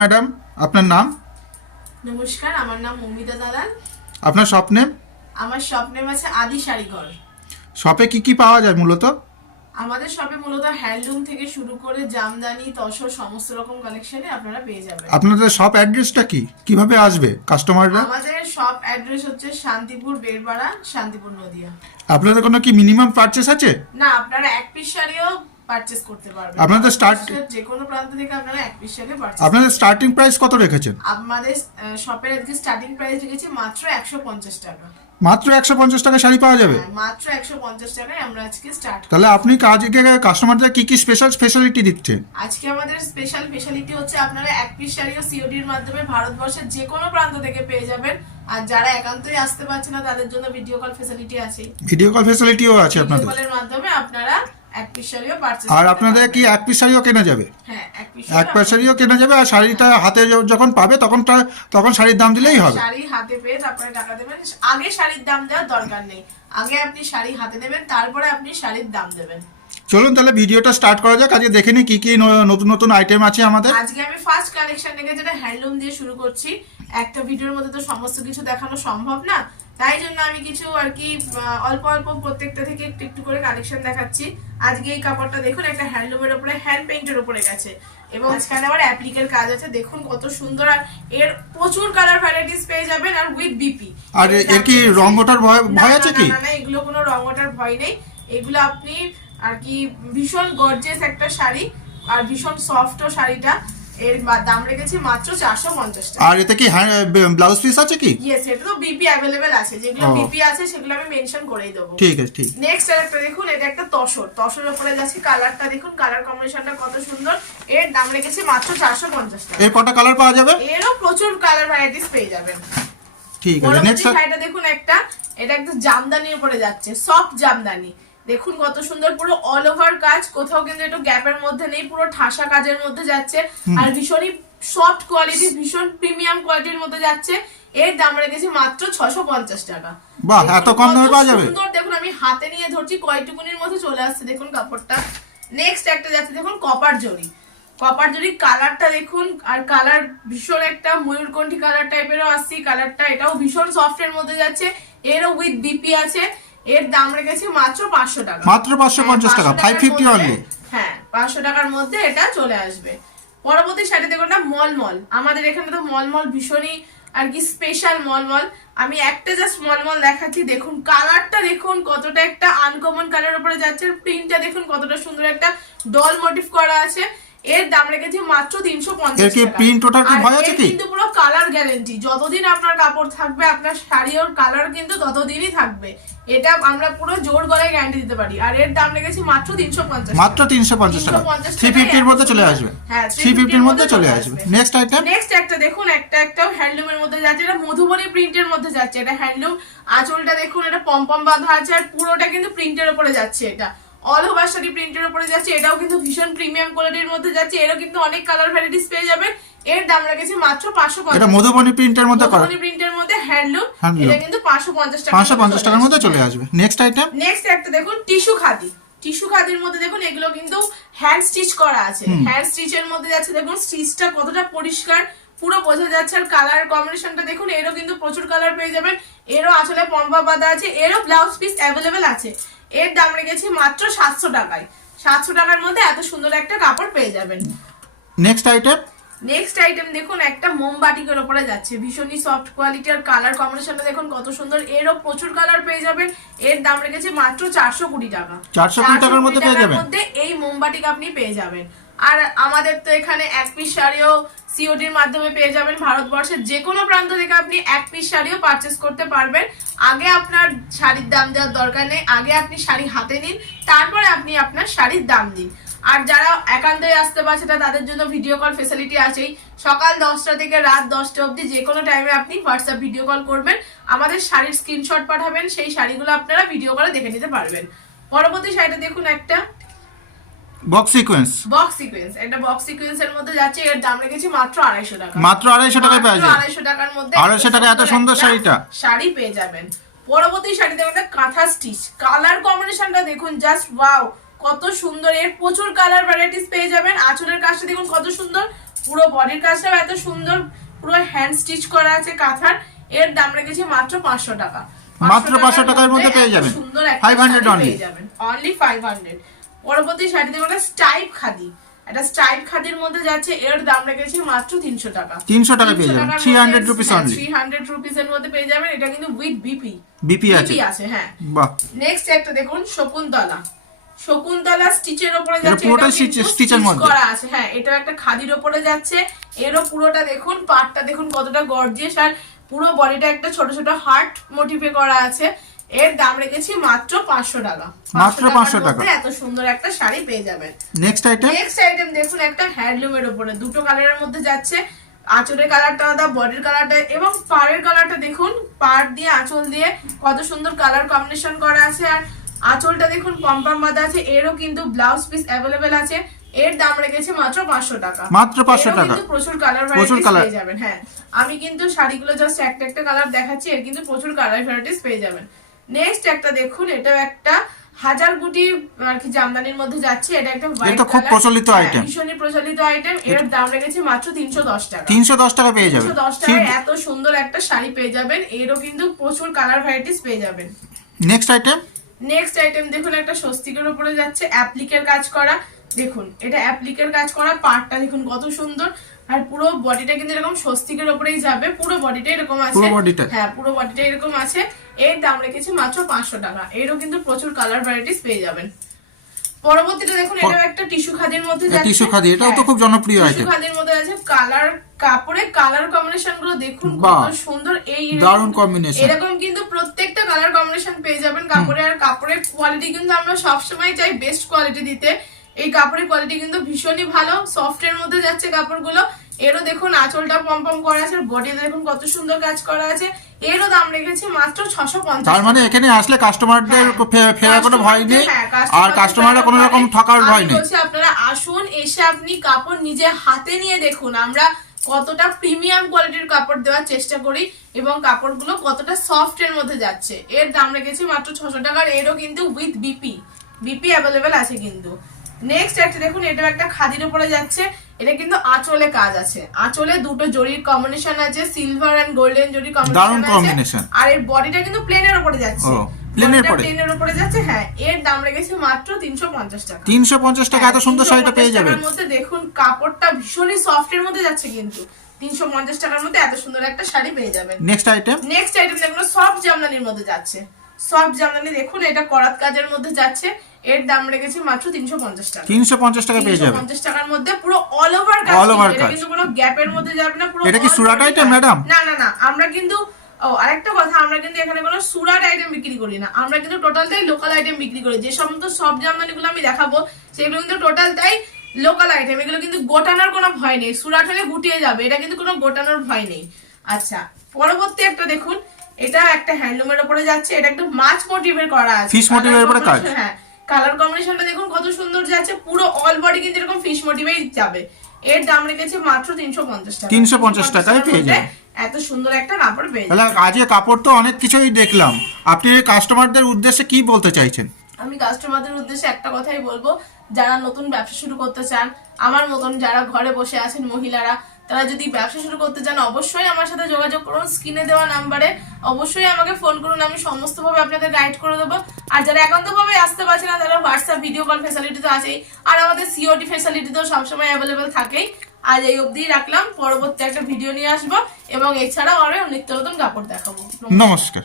Madam, আপনার নাম? নমস্কার, আমার নাম মৌমিতা দালাল। আপনার শপ নেম? আমার শপ নেম আছে আদি শাড়িঘর। শপে কি কি পাওয়া যায় মূলত? আমাদের শপে মূলত হ্যান্ডলুম থেকে শুরু করে জামদানি তসর সমস্ত রকম কালেকশনে আপনারা পেয়ে যাবেন। আপনাদের শপ অ্যাড্রেসটা কি? কিভাবে আসবে কাস্টমাররা? আমাদের শপ অ্যাড্রেস হচ্ছে শান্তিপুর বেরপাড়া, শান্তিপুর নদিয়া। আপনাদের কোনো কি মিনিমাম পারচেস আছে? না, আপনারা এক পিস শাড়িও পারচেস করতে পারবেন। আপনাদের যে কোনো প্রান্ত থেকে আপনারা এক পিস শাড়ি পারচেস। আপনাদের স্টার্টিং প্রাইস কত রেখেছেন? আমাদের শপের আজকে স্টার্টিং প্রাইস রেখেছি মাত্র 150 টাকা। মাত্র 150 টাকা শাড়ি পাওয়া যাবে? হ্যাঁ, মাত্র 150 টাকায় আমরা আজকে স্টার্ট। তাহলে আপনি আজকে কাস্টমারদের কি কি স্পেশাল ফেসিলিটি দিচ্ছেন? আজকে আমাদের স্পেশাল ফেসিলিটি হচ্ছে আপনারা এক পিস শাড়িও সিওডির মাধ্যমে ভারতবর্ষের যে কোনো প্রান্ত থেকে পেয়ে যাবেন। আর যারা একান্তই আসতে পারছে না তাদের জন্য ভিডিও কল ফেসিলিটি আছে। ভিডিও কল ফেসিলিটিও আছে আপনাদের? ভিডিও কলের মাধ্যমে আপনারা এক পিস শাড়িও পারচেজ আর আপনাদের কি এক পিস শাড়িও কেনা যাবে? হ্যাঁ, এক পিস শাড়িও কেনা যাবে। আর শাড়িটা হাতে যখন পাবে তখন শাড়ির দাম দিলেই হবে? শাড়ি হাতে পেয়ে তারপরে টাকা দেবেন। আগে শাড়ির দাম দেওয়ার দরকার নেই, আগে আপনি শাড়ি হাতে দেবেন, তারপরে আপনি শাড়ির দাম দেবেন। চলুন তাহলে ভিডিওটা স্টার্ট করা যাক। আজকে দেখে নিই কি কি নতুন নতুন আইটেম আছে আমাদের। আজকে আমি ফার্স্ট কালেকশন থেকে যেটা হ্যান্ডলুম দিয়ে শুরু করছি। একটা ভিডিওর মধ্যে তো সমস্ত কিছু দেখানো সম্ভব না, তাই জন্য আমি কিছু আর কি অল্প অল্প প্রত্যেকটা থেকে একটু একটু করে কালেকশন দেখাচ্ছি। আজকে এই কাপড়টা দেখুন, একটা হ্যান্ডলুমের উপরে হ্যান্ড পেইন্টের উপরে গেছে এবং আজকাল আবার অ্যাপ্লিকের কাজ আছে। দেখুন কত সুন্দর, আর এর প্রচুর কালার ভ্যারাইটিস পেয়ে যাবেন আর উইথ বিপি। আর এর কি রং ওঠার ভয় আছে কি? না, এগুলো কোনো রং ওঠার ভয় নেই। এগুলো আপনি আর কি ভীষণ গর্জিয়াস একটা শাড়ি আর ভীষণ সফটও শাড়িটা। এর দাম রেখেছি মাত্র 450 টাকা। আর এতে কি ব্লাউজ পিস আছে কি? ইয়েস, এটা তো বিপি अवेलेबल আছে। যেগুলো বিপি আছে সেগুলো আমি মেনশন করেই দেব। ঠিক আছে, ঠিক। নেক্সট একটা দেখুন, এটা একটা তসরের উপরে যাচ্ছে। কালারটা দেখুন, কালার কম্বিনেশনটা কত সুন্দর। এর দাম রেখেছি মাত্র 450 টাকা। এর কটা কালার পাওয়া যাবে? এরও প্রচুর কালার ভ্যারাইটিস পেয়ে যাবেন। ঠিক আছে, নেক্সট শাড়িটা দেখুন, এটা একটা জামদানির উপরে যাচ্ছে, সফট জামদানি। দেখুন কত সুন্দর, পুরো অল ওভার কাজ, কোথাও কিন্তু একটু গ্যাপের মধ্যে নেই, পুরো ঠাসা কাজের মধ্যে যাচ্ছে। আর ভীষণই সফট কোয়ালিটি, ভীষণ প্রিমিয়াম কোয়ালিটির মধ্যে যাচ্ছে। এর দাম রেখেছি মাত্র 650 টাকা। বাহ, এত কম দামে পাওয়া যাবে? সুন্দর, দেখুন আমি হাতে নিয়ে ধরছি, কয়টুকুনির মধ্যে চলে আসছে দেখুন কাপড়টা। নেক্সট একটা যাচ্ছে দেখুন কপার জরি। কপার জরি কালারটা দেখুন, আর কালার ভীষণ একটা ময়ূরকণ্ঠী কালার টাইপেরও আসছে কালারটা। এটাও ভীষণ সফট এর মধ্যে যাচ্ছে, এরও উইথ বিপি আছে। এর দাম রেখেছি মাত্র 500 টাকা। মাত্র 550 টাকা, 550 অনলি। হ্যাঁ, 500 টাকার মধ্যে এটা চলে আসবে। পরবর্তী শাড়ি দেখুন না, মলমল। আমাদের এখানে তো মলমল ভীষণই আর কি স্পেশাল মলমল। আমি একটা জাস্ট মলমল দেখাচ্ছি। দেখুন কালারটা দেখুন কতটা একটা আনকমন কালার উপরে যাচ্ছে। প্রিন্টটা দেখুন কতটা সুন্দর, একটা ডল মোটিভ করা আছে। এর দাম রেখেছি মাত্র 350 এর কি প্রিন্ট ওঠার কি ভয় আছে কি? কিন্তু পুরো কালার গ্যারান্টি, যতদিন আপনার কাপড় থাকবে আপনার শাড়ির কালার কিন্তু ততদিনই থাকবে। এটা আমরা পুরো জোর গলায় গ্যারান্টি দিতে পারি। আর এর দাম রেখেছি মাত্র 350, মাত্র 350 টাকা। 350 এর মধ্যে চলে আসবে। হ্যাঁ, 350 এর মধ্যে চলে আসবে। Next item. নেক্সট একটা দেখুন, একটা হ্যান্ডলুমের মধ্যে যাচ্ছে, এটা মধুবনী প্রিন্টের মধ্যে যাচ্ছে। এটা হ্যান্ডলুম, আঁচলটা দেখুন, এটা পমপম বাঁধা আছে আর পুরোটা কিন্তু প্রিন্টের উপরে যাচ্ছে। এটা অল ওভার শাড়ি প্রিন্টের উপরে যাচ্ছে। এটাও কিন্তু ভীষণ প্রিমিয়াম কোয়ালিটির মধ্যে যাচ্ছে। এরও কিন্তু অনেক কালার ভ্যারাইটিস পেয়ে যাবেন। এর দাম রেখেছি মাত্র 550। এটা মধুবনী প্রিন্টের মধ্যে করা, মধুবনী প্রিন্টের মধ্যে হ্যান্ডলুম। এটা কিন্তু 550 টাকা, 550 টাকার মধ্যে চলে আসবে। Next item. নেক্সট একটা দেখুন টিস্যু খাদি। টিস্যু খাদির মধ্যে দেখুন এগুলো কিন্তু হ্যান্ড স্টিচ করা আছে। হ্যান্ড স্টিচের মধ্যে যাচ্ছে, দেখুন স্টিচটা কতটা পরিষ্কার পুরো বোঝা যাচ্ছে। আর কালার কম্বিনেশনটা দেখুন, এরও কিন্তু প্রচুর কালার পেয়ে যাবেন। এরও আসলে পম্পা বাঁধা আছে, এরও ব্লাউজ পিস অ্যাভেলেবেল আছে। এর দাম রেখেছি মাত্র 700 টাকায়। 700 টাকার মধ্যে এত সুন্দর একটা কাপড় পেয়ে যাবেন। Next item. নেক্সট আইটেম দেখুন, একটা মোমবাটিকের উপরে যাচ্ছে, ভীষণই সফট কোয়ালিটি। আর কালার কম্বিনেশনটা দেখুন কত সুন্দর, এরও প্রচুর কালার পেয়ে যাবেন। এর দাম রেখেছে মাত্র 420 টাকা। 420 টাকার মধ্যে পেয়ে যাবেন। এই মোমবাটিক আপনি পেয়ে যাবেন। আর আমাদের তো এখানে এক পিস শাড়িও সিওডির মাধ্যমে পেয়ে যাবেন। ভারতবর্ষের যে কোনো প্রান্ত থেকে আপনি এক পিস শাড়িও পারচেস করতে পারবেন। আগে আপনার শাড়ির দাম দেওয়ার দরকার নেই, আগে আপনি শাড়ি হাতে নিন, তারপরে আপনি আপনার শাড়ির দাম দিন। আর যারা একান্তই আসতে পারছে না তাদের জন্য ভিডিও কল ফেসিলিটি আছেই। সকাল 10টা থেকে রাত 10টা অবধি যে কোনো টাইমে আপনি হোয়াটসঅ্যাপ ভিডিও কল করবেন, আমাদের শাড়ির স্ক্রিনশট পাঠাবেন, সেই শাড়িগুলো আপনারা ভিডিও কলে দেখে নিতে পারবেন। পরবর্তী শাড়িটা দেখুন, একটা বক্স সিকোয়েন্স। বক্স সিকোয়েন্স, এটা বক্স সিকোয়েন্সের মধ্যে যাচ্ছে। এর দাম রেখেছি মাত্র 250 টাকা। মাত্র 250 টাকায় পেয়ে যাবেন। 250 টাকার মধ্যে 250 টাকা এত সুন্দর শাড়ি পেয়ে যাবেন। পরবর্তী শাড়িতে একটা কাঁথা স্টিচ, কালার কম্বিনেশনটা দেখুন জাস্ট ওয়াও, কত সুন্দর, এর প্রচুর কালার ভ্যারাইটিস পেয়ে যাবেন। আঁচলের কাজটা দেখুন কত সুন্দর, পুরো বডির কাজটাও এত সুন্দর, পুরো হ্যান্ড স্টিচ করা আছে কাঁথার। এর দাম রেখেছি মাত্র 500 টাকা। মাত্র 500 টাকার মধ্যে পেয়ে যাবেন। সুন্দর 500 only। পেয়ে যাবেন অনলি 500। পরবর্তী শাড়ি দেখুন একটা স্টাইপ খাদি, এটা স্টাইপ খাদির মধ্যে যাচ্ছে। এর দাম রেখেছি মাত্র 300 টাকা। 300 টাকা পেয়ে যাবেন, 300 রুপিস অনলি। 300 রুপিস এর মধ্যে পেয়ে যাবেন। এটা কিন্তু উইথ বিপি আছে হ্যাঁ। বাহ। নেক্সট একটা দেখুন শকুন্তলা। শকুন্তলা স্টিচের উপরে এটা যাচ্ছে, পুরোটা এটা কিন্তু স্টিচের stitch মধ্যে করা আছে হ্যাঁ। এটা একটা খাদির উপরে যাচ্ছে, এরও পুরোটা দেখুন, পাটটা দেখুন কতটা গর্জিয়াস, আর পুরো বডিটা একটা ছোট ছোট হার্ট মোটিভে করা আছে। এর দাম রেখেছি মাত্র 500 টাকা। মাত্র 500 টাকা এত সুন্দর একটা শাড়ি পেয়ে যাবেন। নেক্সট আইটেম দেখুন একটা হ্যান্ডলুমের উপরে, দুটো কালারের মধ্যে যাচ্ছে। আঁচলের কালারটা আলাদা, বডির কালারটা এবং পাড়ের কালারটা দেখুন, পাড় দিয়ে আঁচল দিয়ে কত সুন্দর কালার কম্বিনেশন করা আছে। আর আঁচলটা দেখুন পম্পম বাঁধা আছে। এরও কিন্তু ব্লাউজ পিস অ্যাভেলেবেল আছে। এর দাম রেখেছে মাত্র 500 টাকা। মাত্র 500 টাকা। কিন্তু প্রচুর কালার ভ্যারাইটিস পেয়ে যাবেন হ্যাঁ। আমি কিন্তু শাড়িগুলো জাস্ট একটা একটা কালার দেখাচ্ছি, এর কিন্তু প্রচুর কালার ভ্যারাইটিস পেয়ে যাবেন। নেক্সট একটা দেখুন, এটাও একটা হাজার গুটি আর কি জামদানির মধ্যে যাচ্ছে। এটা একটা এটা খুব প্রচলিত আইটেম, ভীষণই প্রচলিত আইটেম। এর দাম রেখেছি মাত্র 310 টাকা। 310 টাকা পেয়ে যাবেন। 310 টাকায় এত সুন্দর একটা শাড়ি পেয়ে যাবেন। এরও কিন্তু প্রচুর কালার ভ্যারাইটিস পেয়ে যাবেন। নেক্সট আইটেম দেখুন একটা স্বস্তিকের উপরে যাচ্ছে, অ্যাপ্লিকের কাজ করা। দেখুন এটা অ্যাপ্লিকের কাজ করা, পাড়টা দেখুন কত সুন্দর, আর পুরো বডিটা কিন্তু এরকম স্বস্তিকের উপরেই যাবে। পুরো বডিটা এরকম আছে হ্যাঁ, পুরো বডিটা এরকম আছে। এর দাম রেখেছি মাত্র 500 টাকা। এরও কিন্তু প্রচুর কালার ভ্যারাইটিস পেয়ে যাবেন। পরবর্তীটা দেখুন, এটাও একটা টিস্যু খাদির মধ্যে যাচ্ছে। টিস্যু খাদি, এটাও তো খুব জনপ্রিয় আইটেম। টিস্যু খাদির মধ্যে আছে, কালার কাপড়ে কালার কম্বিনেশন গুলো দেখুন কত সুন্দর। এই দারুণ কম্বিনেশন, এরকম কিন্তু প্রত্যেকটা কালার কম্বিনেশন পেয়ে যাবেন কাপড়ে। আর কাপড়ের কোয়ালিটি কিন্তু আমরা সবসময় চাই বেস্ট কোয়ালিটি দিতে। এই কাপড়ের কোয়ালিটি কিন্তু ভীষণই ভালো, সফট এর মধ্যে যাচ্ছে কাপড়গুলো। এরও দেখুন আঁচলটা পম্পম করা আছে, বডিতে দেখুন কত সুন্দর কাজ করা আছে। এরও দাম রেখেছি মাত্র 650। তার মানে এখানে আসলে কাস্টমারদের ফেরার কোনো ভয় নেই, আর কাস্টমাররা কোনো রকম ঠকার ভয় নেই। আপনারা আসুন, এসে আপনি কাপড় নিজে হাতে নিয়ে দেখুন আমরা কতটা প্রিমিয়াম কোয়ালিটির কাপড় দেওয়ার চেষ্টা করি এবং কাপড়গুলো কতটা সফট এর মধ্যে যাচ্ছে। এর দাম রেখেছি মাত্র 600 টাকা। এরও কিন্তু উইথ বিপি অ্যাভেলেবেল আছে কিন্তু। নেক্সট একটা দেখুন, এটাও একটা খাদির উপরে যাচ্ছে। এটা কিন্তু আঁচলে কাজ আছে, আঁচলে দুটো জরির কম্বিনেশন আছে, সিলভার এন্ড গোল্ডেন জরির কম্বিনেশন আছে। আর এর বডিটা কিন্তু প্লেনের উপরে যাচ্ছে, প্লেনের উপরে যাচ্ছে হ্যাঁ। এর দাম রেখেছি মাত্র 350 টাকা। 350 টাকা এত সুন্দর শাড়িটা পেয়ে যাবেন। এর মধ্যে দেখুন কাপড়টা ভীষণই সফট এর মধ্যে যাচ্ছে, কিন্তু 350 টাকার মধ্যে এত সুন্দর একটা শাড়ি পেয়ে যাবেন। নেক্সট আইটেম দেখুন সফট জামদানির মধ্যে যাচ্ছে। সফট জামদানি দেখুন, এটা করাত কাজের মধ্যে যাচ্ছে। এর দাম রেখেছি মাত্র 350 টাকা। 350 টাকা পেয়ে যাবেন। 350 টাকার মধ্যে পুরো অল ওভার কাজ, এটা কিন্তু কোনো গ্যাপের মধ্যে যাবে না। পুরো এটা কি সুরাট আইটেম ম্যাডাম? না, আমরা কিন্তু আরেকটা কথা, আমরা কিন্তু এখানে কোনো সুরাট আইটেম বিক্রি করি না। আমরা কিন্তু টোটালটাই লোকাল আইটেম বিক্রি করি। যে সমস্ত সফট জামদানিগুলো আমি দেখাবো সেগুলো কিন্তু টোটালটাই লোকাল আইটেম। এগুলো কিন্তু গোটানোর কোনো ভয় নেই, সুরাট হলে গুটিয়ে যাবে, এটা কিন্তু কোনো গোটানোর ভয় নেই। আচ্ছা, পরবর্তী একটা দেখুন, এটা একটা হ্যান্ডলুমের উপরে যাচ্ছে। এটা একটা মাছ মোটিভের করা আছে, ফিশ মোটিভের উপরে কাজ হ্যাঁ। কালার কম্বিনেশনটা দেখুন কত সুন্দর যাচ্ছে, পুরো অল বডি কিন্তু এরকম ফিশ মোটিভেই যাবে। এর দাম রেখেছে মাত্র 350 টাকা। 350 টাকায় পেয়ে যাবেন। এত সুন্দর একটা কাপড় পেয়ে যাবেন। আজকে কাপড় তো অনেক কিছুই দেখলাম, আপনি কাস্টমারদের উদ্দেশ্যে কি বলতে চাইছেন? আমি কাস্টমারদের উদ্দেশ্যে একটা কথাই বলবো, যারা নতুন ব্যবসা শুরু করতে চান, আমার মতন যারা ঘরে বসে আছেন মহিলারা, তারা যদি ব্যবসা শুরু করতে চান অবশ্যই আমার সাথে যোগাযোগ করুন। স্ক্রিনে দেওয়া নাম্বারে অবশ্যই আমাকে ফোন করুন, আমি সমস্তভাবে আপনাদের গাইড করে দেবো। আর যারা একান্তভাবে আসতে পারছে না, তারা হোয়াটসঅ্যাপ ভিডিও কল ফ্যাসিলিটি তো আছেই, আর আমাদের সিওডি ফ্যাসিলিটি তো সবসময় অ্যাভেলেবেল থাকেই। আজ এই অবধি রাখলাম, পরবর্তী একটা ভিডিও নিয়ে আসবো এবং এছাড়াও আরো নিত্য নতুন কাপড় দেখাবো। নমস্কার।